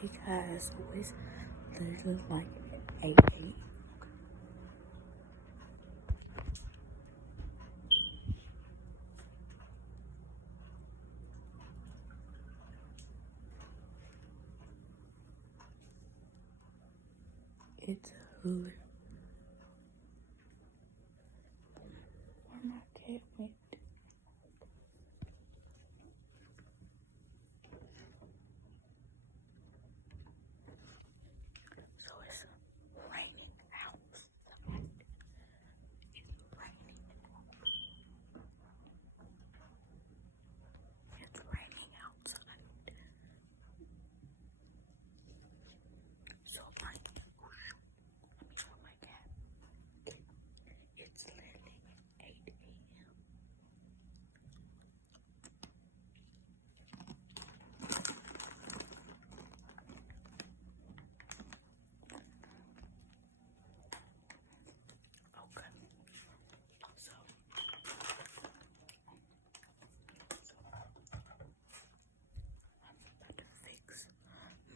Because it's literally like 8 a.m. It's literally. Where my cat went? So it's raining outside. It's raining. It's raining outside. So like, let me show my cat. It's literally 8 a.m. Okay. So I'm about to fix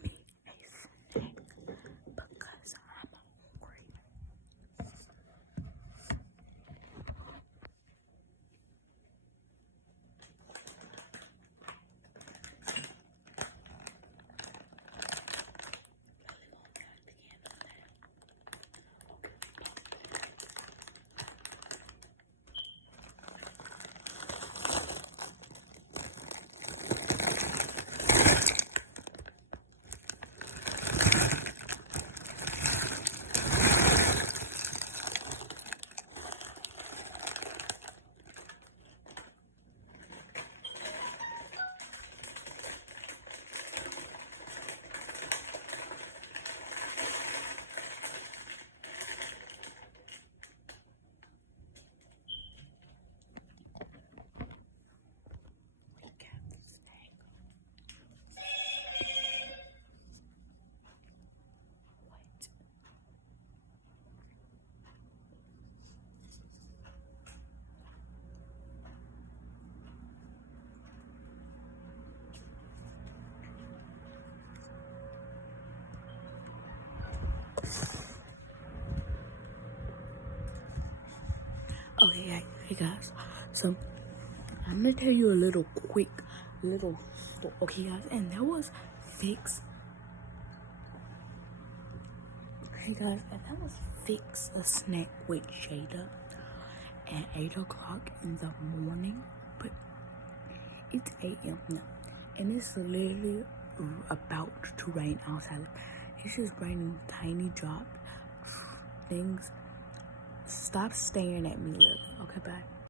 me a snack because I'm hungry. Look at the snack. What? Okay, hey guys. So I'm gonna tell you a little quick little story. Okay, guys, and that was fix. Hey guys, and that was fix a snack with Jada at 8 o'clock in the morning. But it's 8 a.m. now, and it's literally about to rain outside. It's just raining tiny drops. Things. Stop staring at me, literally. Okay, bye.